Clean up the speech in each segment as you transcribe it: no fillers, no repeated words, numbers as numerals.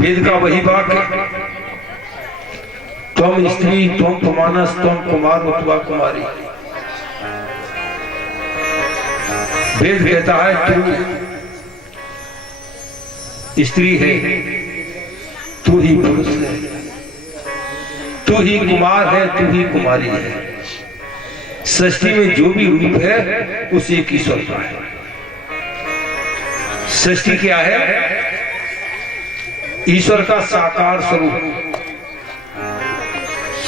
वेद का वही वाक्य, त्वम स्त्री त्वम पुमानस त्वम कुमार अथवा कुमारी। वेद कहता है तू स्त्री है, तू ही पुरुष है, तू ही कुमार है, तू ही कुमारी है। सृष्टि में जो भी रूप है उस एक ईश्वर का है। सृष्टि क्या है? ईश्वर का साकार स्वरूप।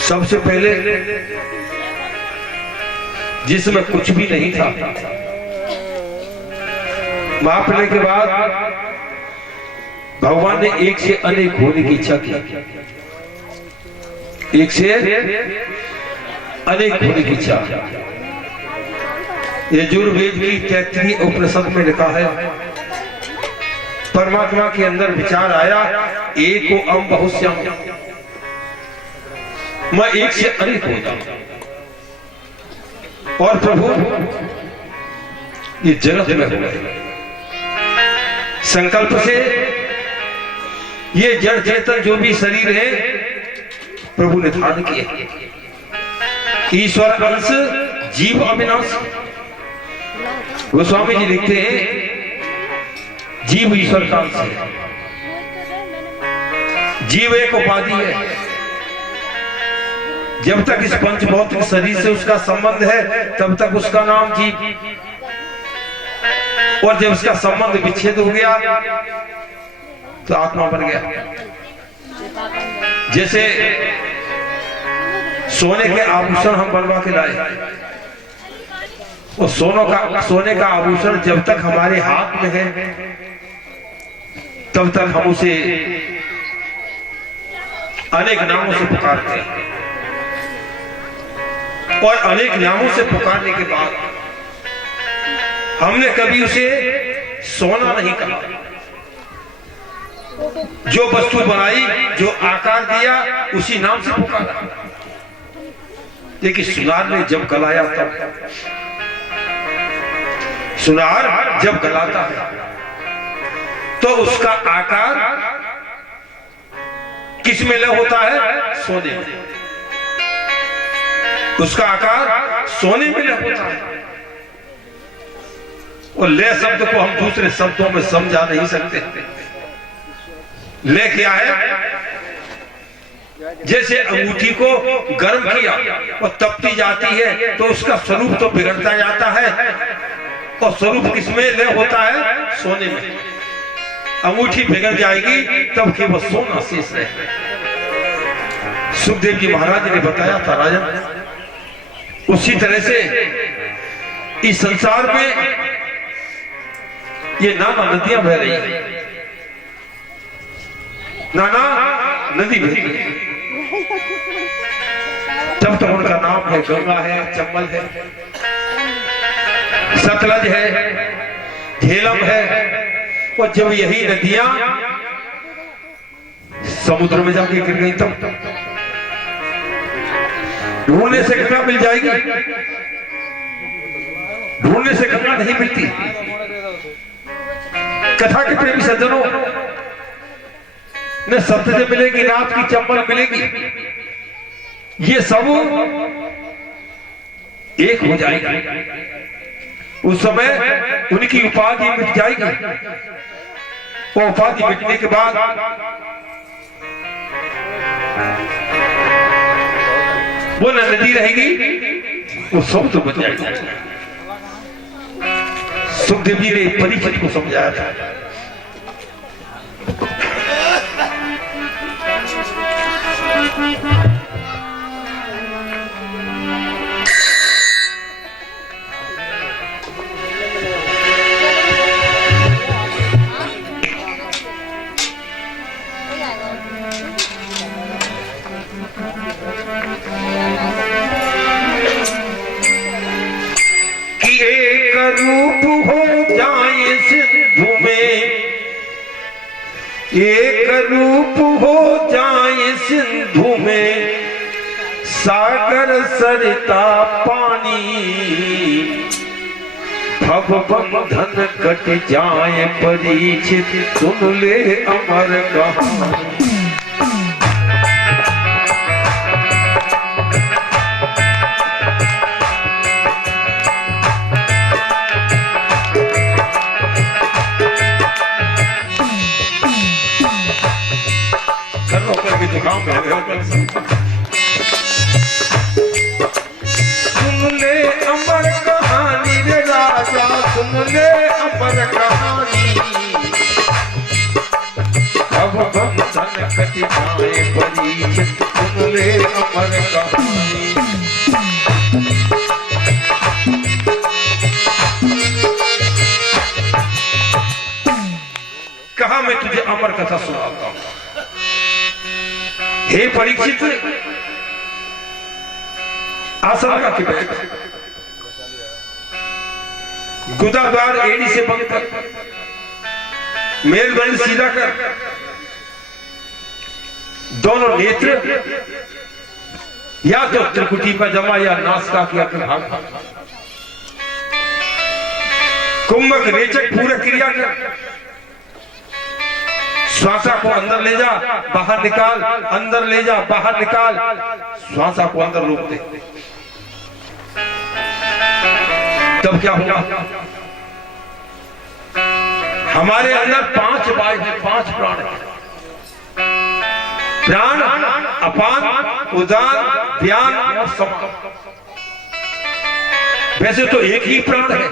सबसे पहले जिसमें कुछ भी नहीं था, मापने के बाद भगवान ने एक से अनेक होने की इच्छा की, एक से अनेक होने की इच्छा। यजुर्वेद की 33 उपनिषद में लिखा है, परमात्मा के अंदर विचार आया, एको अम बहुश्यम, मैं एक से अनेक होता। और प्रभु ये जगत में हो गए संकल्प से, ये जड़ चेतन जो भी शरीर है प्रभु ने धारण किए। ईश्वर अंश जीव अविनाशी। गोस्वामी जी लिखते हैं जीव ईश्वर का अंश है। जीव एक उपाधि है। जब तक इस पंच भौतिक शरीर से उसका संबंध है तब तक उसका नाम जीव, और जब उसका संबंध विच्छेद हो गया तो आत्मा बन गया। जैसे सोने के आभूषण हम बनवा के लाए, और सोने का आभूषण जब तक हमारे हाथ में है तब तक हम उसे अनेक नामों से पुकारते हैं, और अनेक नामों से पुकारने के बाद हमने कभी उसे सोना नहीं कहा। जो वस्तु बनाई, जो आकार दिया, उसी नाम से पुकारा। लेकिन सुनार ने जब गलाया तब, सुनार जब गलाता है तो उसका आकार किस में लय होता है? सोने में। उसका आकार सोने में लय होता है। और लय शब्द को हम दूसरे शब्दों में समझा नहीं सकते। लय क्या है? जैसे अंगूठी को गर्म किया और तपती जाती है तो उसका स्वरूप तो बिगड़ता जाता है, और स्वरूप किसमें लय होता है? सोने में। अंगूठी बिगड़ जाएगी तब केवल सोना शेष रहेगा। सुखदेव जी महाराज ने बताया था राजन, उसी तरह से इस संसार में ये नाना नदियां बह रही है, नाना नदी बह रही है। तब तो उनका नाम है गंगा है, चंबल है, सतलज है, झेलम है। और जब यही नदियां समुद्र में जाके गिर गई तब ढूंढने से गंगा मिल जाएगी? ढूंढने से गंगा नहीं मिलती। कथा के प्रेमी सज्जनों, न सत्य से मिलेगी, ना आपकी चंबल मिलेगी। ये सब एक हो जाएगी। उस समय उनकी उपाधि मिट जाएगी। वो उपाधि मिटने के बाद वो न नदी रहेगी, वो समुद्र बन जाएगा। सुखदेव जी ने परीक्षित को समझाया था। रूप हो जाए सिंधु में, एक रूप हो जाए सिंधु में, सागर सरिता पानी, भव बंधन कट जाए परीक्षित, सुन ले अमर कहानी। सुन ले अमर कहानी रे राजा, सुन ले अमर कहानी। अब बंधन कट जाए परीक्षित, सुन ले अमर कहानी। कहा मैं तुझे अमर कथा सुनाता हूं। हे परीक्षित, आसन लगा के बैठ, गुदाद्वार एड़ी से बंद कर, मेलबंद सीधा कर, दोनों नेत्र या तो त्रिकुटी पर जमा या नासिका की अग्रभाग, कुंभक रेचक पूरा क्रिया कर। श्वासा को अंदर ले जा, बाहर निकाल, अंदर ले जा, बाहर निकाल, श्वासा को अंदर रोक दे। तब क्या होगा? हमारे अंदर 5 वायु है, 5 प्राण है। प्राण अपान, उदान, व्यान और समान। वैसे तो एक ही प्राण है,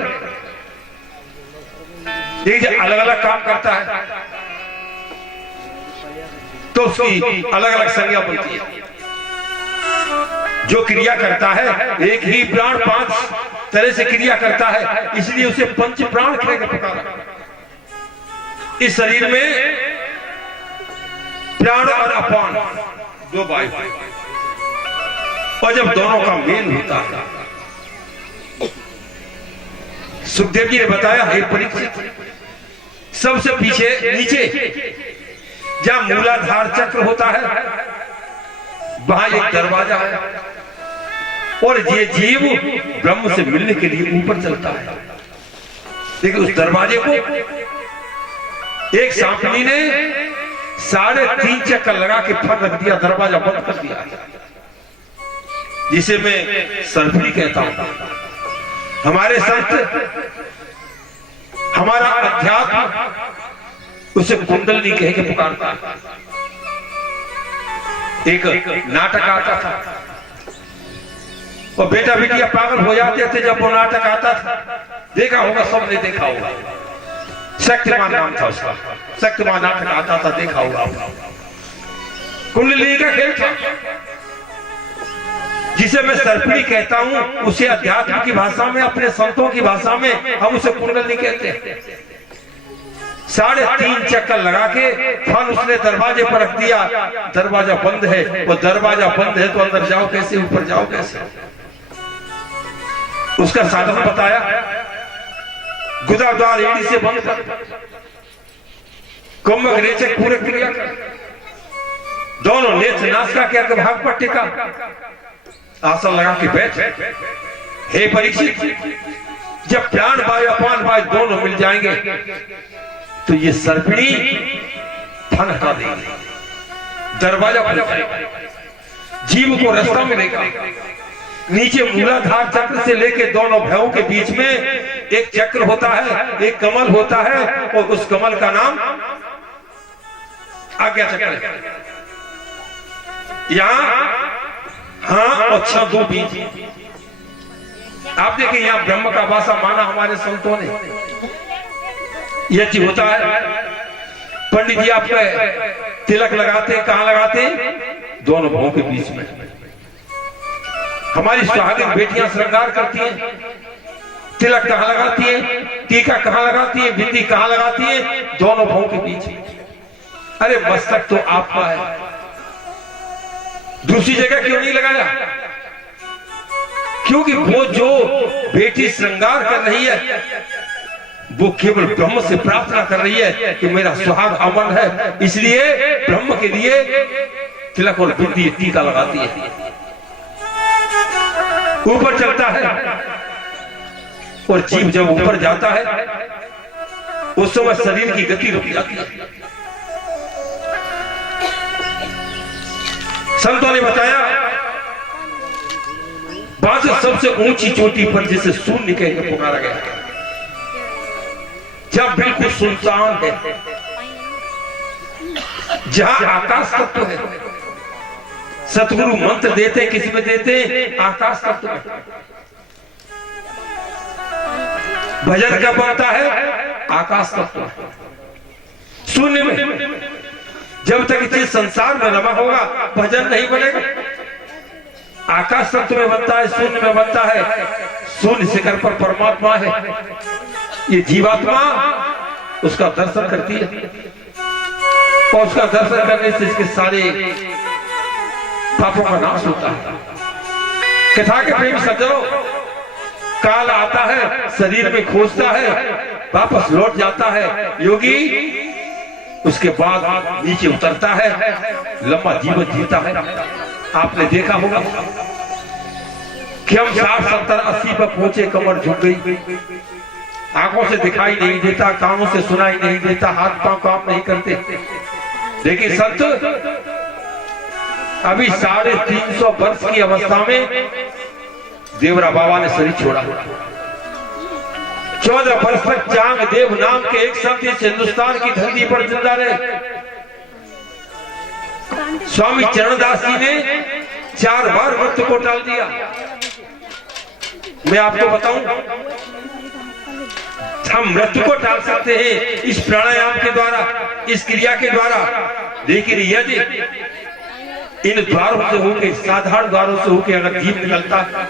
लेकिन अलग अलग काम करता है तो उसकी अलग अलग संज्ञा बनती है। जो क्रिया करता है, एक ही प्राण 5 तरह से क्रिया करता है, इसलिए उसे पंच प्राण कहकर पुकारा। इस शरीर में प्राण और अपान 2 वायु, और जब दोनों का मेल होता है, सुखदेव जी ने बताया, हे परीक्षित, सबसे पीछे नीचे जहां मूलाधार चक्र होता है, वहां एक दरवाजा है, और ये जीव ब्रह्म से मिलने के लिए ऊपर चलता है। लेकिन उस दरवाजे को एक सांपनी ने 3.5 चक्कर लगा के फर रख दिया, दरवाजा बंद कर दिया, जिसे मैं सर्पणी कहता हूं। हमारे संत, हमारा अध्यात्म उसे कुंडलनी कह के पुकारता। एक नाटक आता था, और बेटा बेटियां पागल हो जाते थे जब वो नाटक आता था। देखा होगा, सबने देखा होगा, शक्तिमान नाम था उसका, शक्तिमान नाटक आता था, देखा होगा। कुंडली का खेल था, जिसे मैं सर्पणी कहता हूं, उसे अध्यात्म की भाषा में, अपने संतों की भाषा में हम उसे कुंडली कहते हैं। 3.5 चक्कर लगा के फन उसने दरवाजे पर रख दिया, दरवाजा बंद है। वो दरवाजा बंद है तो अंदर जाओ कैसे, ऊपर जाओ कैसे? उसका साधन बताया, गुदाद्वार एड़ी से बंद कर, कुंभक रेचक पूरे क्रिया कर, दोनों नेत्र नासिका के अग्रभाग पर टिका, आसन लगा के बैठ। हे परीक्षित, जब प्राण वायु अपान वायु दोनों मिल जाएंगे तो ये सर्पिणी फन हटा देगी, दरवाजा खुल जाएगा, जीव को रास्ता मिलेगा। नीचे मूलाधार चक्र से लेके दोनों भयों के बीच में एक चक्र होता है, एक कमल होता है, और उस कमल का नाम आज्ञा चक्र है। यहां हाँ और 2 बीज। आप देखें, यहां ब्रह्म का वासा माना हमारे संतों ने। यह चीज होता है, पंडित जी आप तिलक लगाते, कहां लगाते? दोनों भवों के बीच में। हमारी सुहागिन बेटियां श्रृंगार करती हैं, तिलक कहां लगाती है, टीका कहां लगाती है, बिंदी कहां लगाती है? दोनों भवों के बीच। अरे मस्तक तो आपका है, दूसरी जगह क्यों नहीं लगाया? क्योंकि वो जो बेटी श्रृंगार कर रही है, वो केवल ब्रह्म से प्रार्थना कर रही है कि मेरा सुहाग अमन है, इसलिए ब्रह्म के लिए तिलक और बिंदी टीका लगाती है। ऊपर चलता है, और जीव जब ऊपर जाता है उस समय शरीर की गति रुक जाती है। संतों ने बताया बात सबसे ऊंची चोटी पर जिसे शून्य कह के पुकारा गया, जब बिल्कुल सुनसान है, जहां आकाश तत्व है। सतगुरु मंत्र देते किस में देते? आकाश तत्व में। भजन कब बनता है? आकाश तत्व शून्य में। जब तक इस संसार में रमा होगा भजन नहीं बनेगा। आकाश तत्व में बनता है, शून्य में बनता है। शून्य शिखर पर परमात्मा है, ये जीवात्मा उसका दर्शन करती है और उसका दर्शन करने से इसके सारे पापों का नाश होता है। कथा के प्रेम सज्जनों, काल आता है, शरीर में खोजता है, वापस लौट जाता है। योगी उसके बाद नीचे उतरता है, लंबा जीवन जीता है। आपने देखा होगा कि हम 60, 70, 80 पर पहुंचे, कमर झुक गई, आंखों से दिखाई नहीं देता, कानों से सुनाई नहीं देता, हाथ पांव काम नहीं करते। लेकिन संत अभी 350 वर्ष की अवस्था में देवरा बाबा ने शरीर छोड़ा। 14 वर्ष तक चांग देव नाम के एक संत इस हिंदुस्तान की धरती पर जिंदा रहे। स्वामी चरणदास जी ने 4 बार मृत्यु को टाल दिया। मैं आपको बताऊं, हम मृत्यु को टाल सकते हैं इस प्राणायाम के द्वारा, इस क्रिया के द्वारा, लेकिन यदि इन द्वारों से होकर, साधारण द्वारों से होकर अगर जीव निकलता है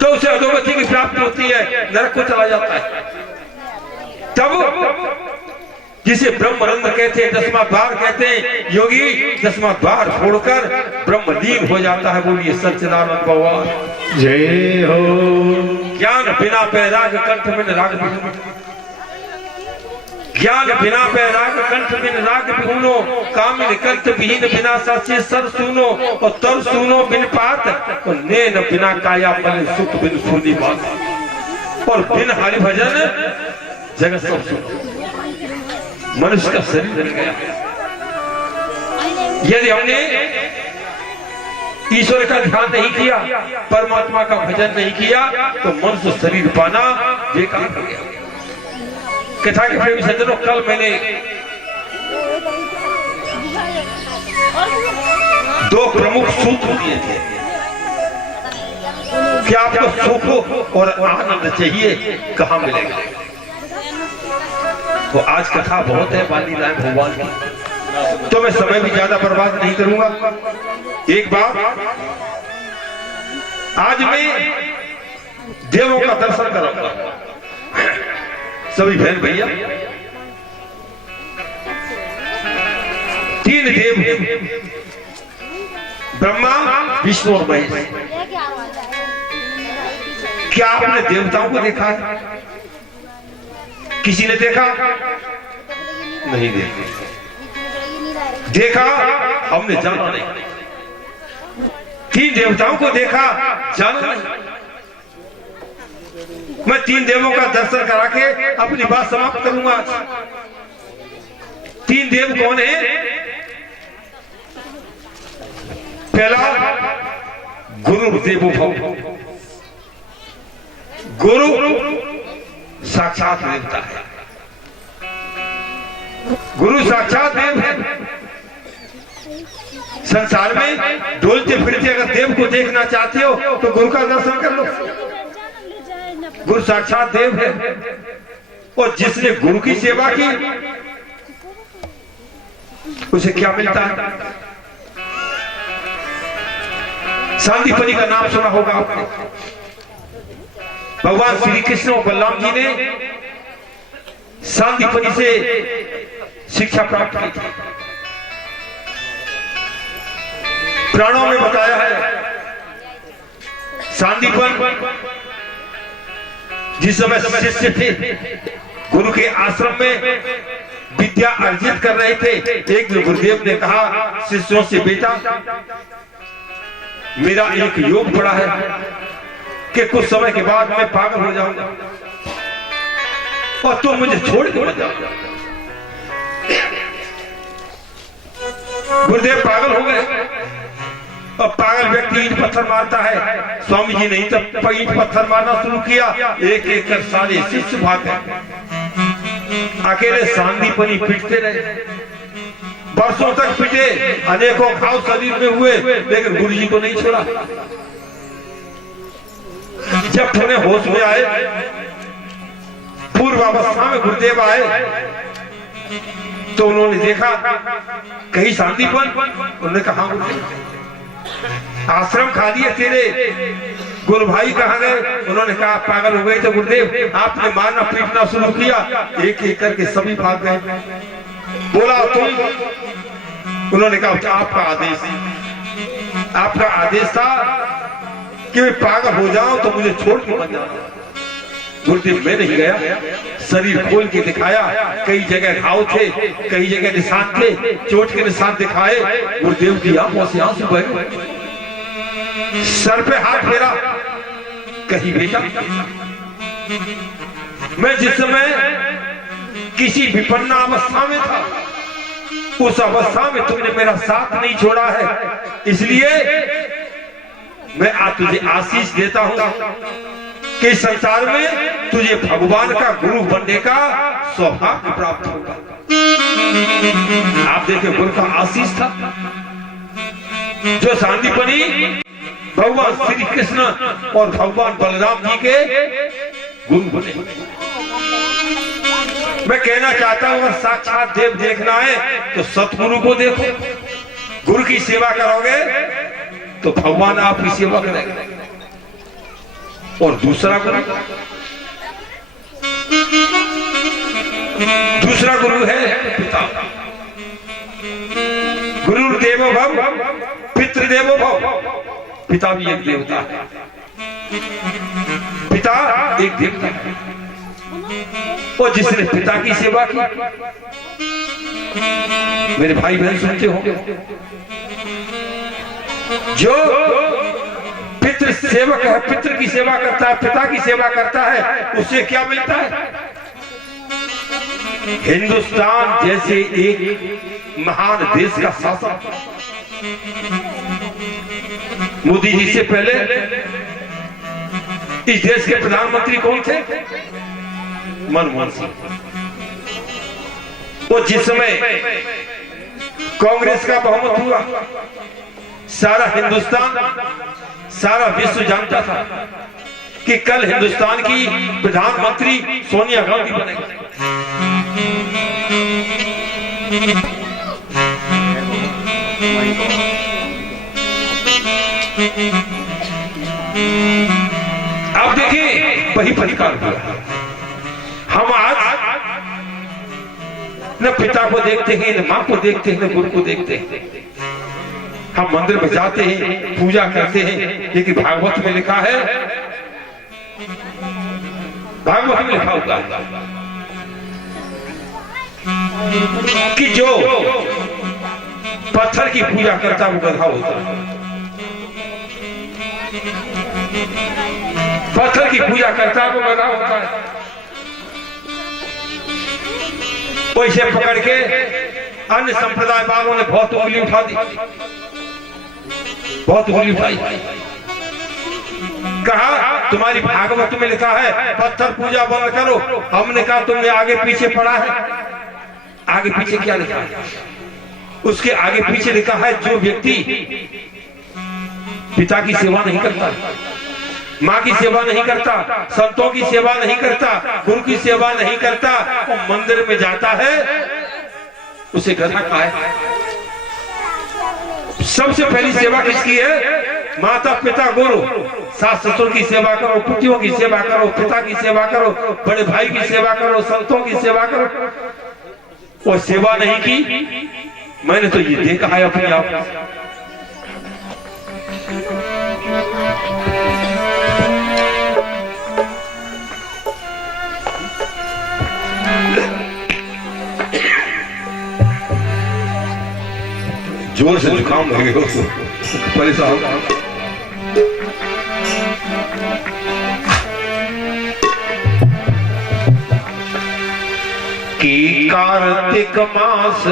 तो उसे अधोगति की प्राप्ति होती है, नरक को चला जाता है। तब जिसे ब्रह्मरंध्र कहते हैं, 10वां द्वार कहते हैं, योगी 10वां द्वार छोड़कर ब्रह्मलीन हो जाता है। बोलिए सच्चिदानंद भगवान जय हो। ज्ञान बिना बैराग कंठ में राग बिहुनो, ज्ञान बिना बैराग कंठ में राग बिहुनो, कामिन कंठ विहीन बिना साचे सर सुनो, और तर सुनो बिन पात, और नैन बिना काया बल सुख बिन सुनी बात, और बिन हरि भजन जगत सब सुनो। मनुष्य का शरीर बन गया। यदि हमने ईश्वर का ध्यान नहीं किया, परमात्मा का भजन नहीं किया, तो मनुष्य शरीर पाना बेकार हो गया। कथा के प्रेमी सज्जनों, कल मैंने 2 प्रमुख सूत्र दिए थे कि आपको सुख और आनंद चाहिए, कहां मिलेगा। तो आज कथा बहुत है बाली राय भगवान की, तो मैं समय भी ज्यादा बर्बाद नहीं करूंगा। एक बात, आज मैं देवों का दर्शन करूंगा। सभी बहन भैया, 3 देव, ब्रह्मा विष्णु और महेश। क्या आपने देवताओं को देखा है? किसी ने देखा? नहीं देखा, हमने जाना नहीं। 3 देवताओं को देखा, जाना नहीं। मैं 3 देवों का दर्शन करा के अपनी बात समाप्त करूंगा। 3 देव कौन है? पहला गुरु देवो भव। गुरु साक्षात देवता है, गुरु साक्षात देव है। संसार में डोलते फिरते अगर देव को देखना चाहते हो तो गुरु का दर्शन कर लो। गुरु साक्षात देव है, और जिसने गुरु की सेवा की उसे क्या मिलता है? सांदीपनि का नाम सुना होगा आपने। भगवान श्री कृष्ण और बलराम जी ने सांदीपनि से शिक्षा प्राप्त की थी। पुराणों में बताया है सांदीपन जिस समय शिष्य थे, गुरु के आश्रम में विद्या अर्जित कर रहे थे, एक दिन गुरुदेव ने कहा शिष्यों से, बेटा मेरा एक योग पड़ा है, कि कुछ समय के बाद मैं पागल हो जाऊंगा और तुम मुझे छोड़ के मत जाओ। गुरुदेव पागल हो गए और पागल व्यक्ति ईंट पत्थर मारता है। स्वामी जी नहीं तब ईंट पत्थर मारना शुरू किया, एक एक कर सारे शिष्य भाग गए। अकेले सांदीपनी पिटते रहे, बरसों तक पिटे, अनेकों घाव शरीर में हुए, लेकिन गुरु जी को नहीं छोड़ा। जब थोड़े होश में आए, पूर्व अवस्था में गुरुदेव आए, तो उन्होंने देखा कहीं शांतिपन। उन्होंने कहा आश्रम खाली है तेरे, गुरु भाई कहाँ गए? उन्होंने कहा पागल हो गए तो गुरुदेव आपने मारना पीटना शुरू किया। एक एक करके सभी भाग गए। बोला तुम? उन्होंने कहा आपका आदेश, आपका आदेश था कि मैं पागल हो जाऊं तो मुझे छोड़ के मत जाना। गुरुदेव मैं नहीं गया, शरीर खोल के दिखाया, कई जगह घाव थे, कई जगह निशान थे, चोट के निशान दिखाए। गुरुदेव की आंखों से आंसू बहे, सर पे हाथ फेरा, कहीं बेटा मैं जिस समय किसी विपन्न अवस्था में था, उस अवस्था में तुमने मेरा साथ नहीं छोड़ा है, इसलिए मैं आज तुझे आशीष देता हूं कि संसार में तुझे भगवान का गुरु बनने का सौभाग्य प्राप्त होगा। आप देखें गुरु का आशीष था। जो सांदीपनी भगवान श्री कृष्ण और भगवान बलराम जी के गुरु बने। मैं कहना चाहता हूं अगर साक्षात देव देखना है तो सतगुरु को देखो। गुरु की सेवा करोगे तो भगवान आपकी सेवा करेंगे। और दूसरा गुरु है पिता। गुरु देवो भव पितृदेवो भव। पिता भी एक देवता है, पिता एक देवता है। और जिसने पिता की सेवा की, मेरे भाई बहन सुनते होंगे, जो पितृ सेवक है, पितृ की सेवा करता है, पिता की सेवा करता है, उससे क्या मिलता है? हिंदुस्तान जैसे एक महान देश का शासक, मोदी जी से पहले इस देश के प्रधानमंत्री कौन थे? मनमोहन सिंह। वो जिस समय कांग्रेस का बहुमत हुआ, सारा हिंदुस्तान, सारा विश्व जानता था कि कल हिंदुस्तान की प्रधानमंत्री सोनिया गांधी बनेगी। आप देखिए वही परिकार हुआ। हम आज न पिता को देखते हैं, न मां को देखते हैं, न गुरु को देखते हैं। हम मंदिर में जाते हैं, पूजा करते हैं, लेकिन भागवत में लिखा है, भागवत में लिखा होता है कि जो पत्थर की पूजा करता है वो गधा होता है। पत्थर की पूजा करता है वो गधा होता है। वैसे पकड़ के अन्य संप्रदाय वालों ने बहुत उंगली उठा दी, बहुत उंगली उठाई। कहा तुम्हारी भागवत में लिखा है पत्थर पूजा बंद करो। हमने कहा तुमने आगे पीछे पढ़ा है? आगे पीछे क्या लिखा है? उसके आगे पीछे लिखा है जो व्यक्ति पिता की सेवा नहीं करता, माँ की सेवा नहीं करता, संतों की सेवा नहीं करता, गुरु की सेवा नहीं करता, वो मंदिर में जाता है, उसे गधा कहा है। सबसे पहली सेवा किसकी है? माता पिता गुरु। सास ससुर की सेवा करो, पुत्रियों की सेवा करो, पिता की सेवा करो, बड़े भाई की सेवा करो, संतों की सेवा करो। वो सेवा नहीं की, मैंने तो ये देखा है अपने आप। जोर से जुकाम लगे हो, परेशान। कि कार्तिक मास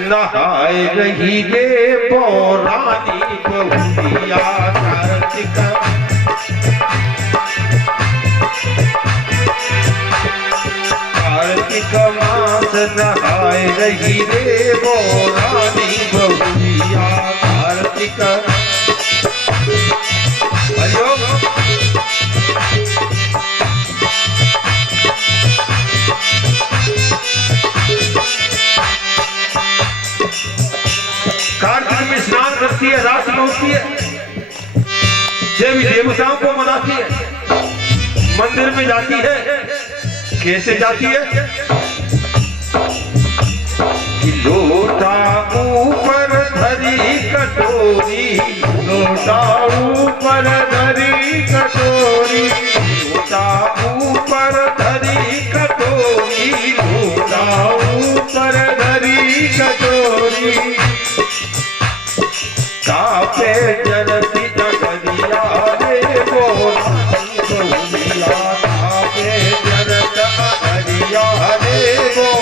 नहाए रही रे पौराणी बहुरिया। कार्तिक मास नहाए रही रे पौराणी बहुरिया। कार्तिक हरिओम। कार्तिक में स्नान करती है, रात में उठती है, देवी देवताओं को मनाती है, मंदिर में जाती है। कैसे जाती है? कि लोटा ऊपर धरी कटोरी, लोटा ऊपर धरी कटोरी, लोटा ऊपर धरी कटोरी, लोटा ऊपर धरी कटोरी। कापे जरती नगरिया रे बोरानी बहुरिया। कापे जरत नगरिया रे गो।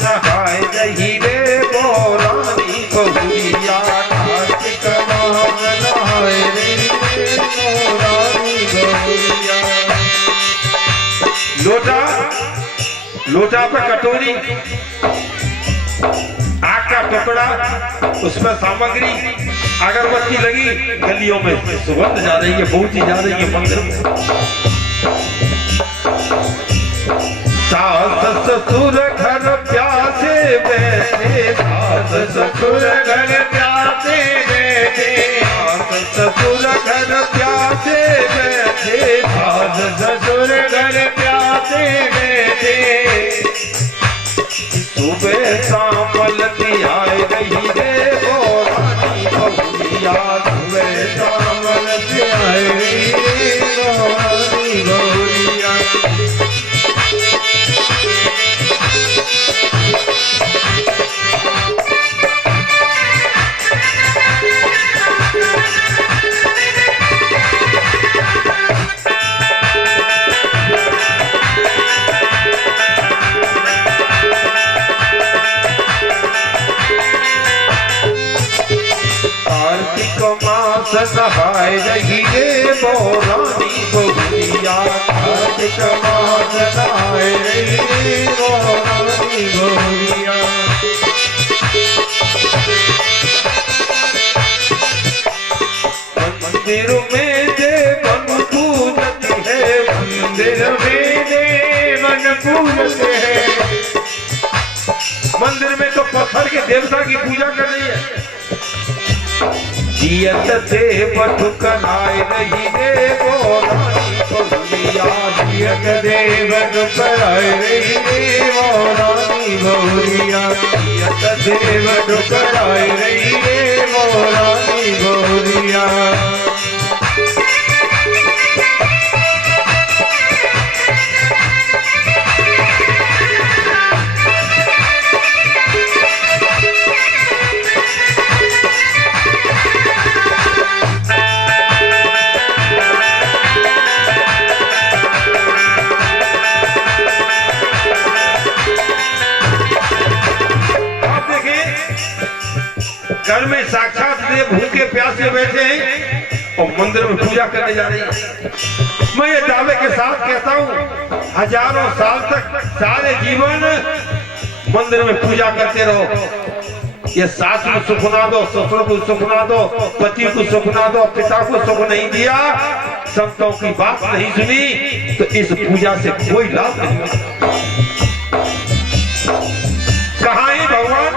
नहाए रही रे बोरानी बहुरिया। कार्तिक मास नहाए रही रे बोरानी बहुरिया। लोटा, लोटा पे कटोरी, आग का टुकड़ा, उसमें सामग्री, अगरबत्ती लगी, गलियों में सुगंध जा रही है, पहुंची जा रही है मंदिर में। सास ससुर घर प्यासे बैठे, सास ससुर घर प्यासे बैठे, सास ससुर घर प्यासे बैठे, सास ससुर घर प्यासे बैठे। सुबह शामल की आए रही रे बोरानी बहुरिया। सुबह शामल की आए रही रे बोरानी बहुरिया। कार्तिक मास नहाए रही रे बोरानी बहुरिया। कार्तिक मास नहाए रही रे बोरानी बहुरिया। मंदिर में देवन पूजते हैं, मंदिर में देवन पूजते हैं। मंदिर में तो पत्थर के देवता की पूजा कर रही है। जियत देव ठुकराए रही रे बोरानी बहुरिया। जियत देव ठुकराए रही रे बोरानी बहुरिया। जियत देव ठुकराए रही रे बोरानी बहुरिया। घर में साक्षात देव भूखे प्यासे बैठे हैं और मंदिर में पूजा करने जा रही है। मैं ये दावे के साथ कहता हूँ, हजारों साल तक सारे जीवन मंदिर में पूजा करते रहो। ये सास को सुख ना दो, ससुर को सुख ना दो, पति को सुख ना दो, पिता को सुख नहीं दिया, संतों की बात नहीं सुनी, तो इस पूजा से कोई लाभ नहीं होगा। कहाँ है भगवान?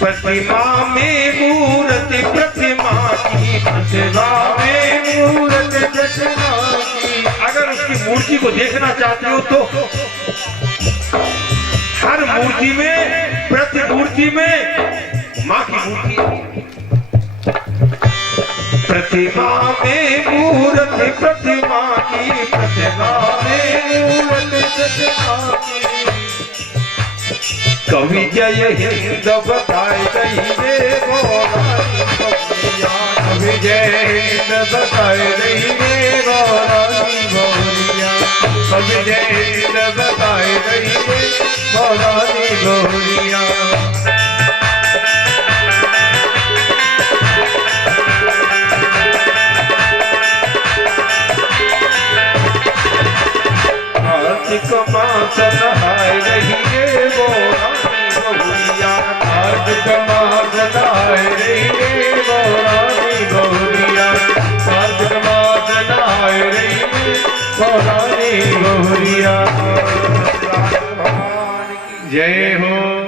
प्रतिमा में मूर्ति प्रतिमा की, प्रतिमा में मूर्ति प्रतिमा की। अगर उसकी मूर्ति को देखना चाहते हो तो हर मूर्ति में, प्रतिमूर्ति में माँ की मूर्ति है। प्रतिमा में मूर्ति प्रतिमा की, प्रतिमा में मूर्ति प्रतिमा की। कवि जय हिंद बताए गई रे गौरानी गौरिया, कवि जय हिंद बताए गई रे गौरानी गौरिया, कवि जय हिंद बताए गई रे गौरानी गौरिया। कार्तिक मास नहाय रही रे गौरानी गौरिया, कार्तिक मास नहाय रही रे गौरानी गौरिया, कार्तिक मास नहाय रही रे गौरानी गौरिया। जय हो।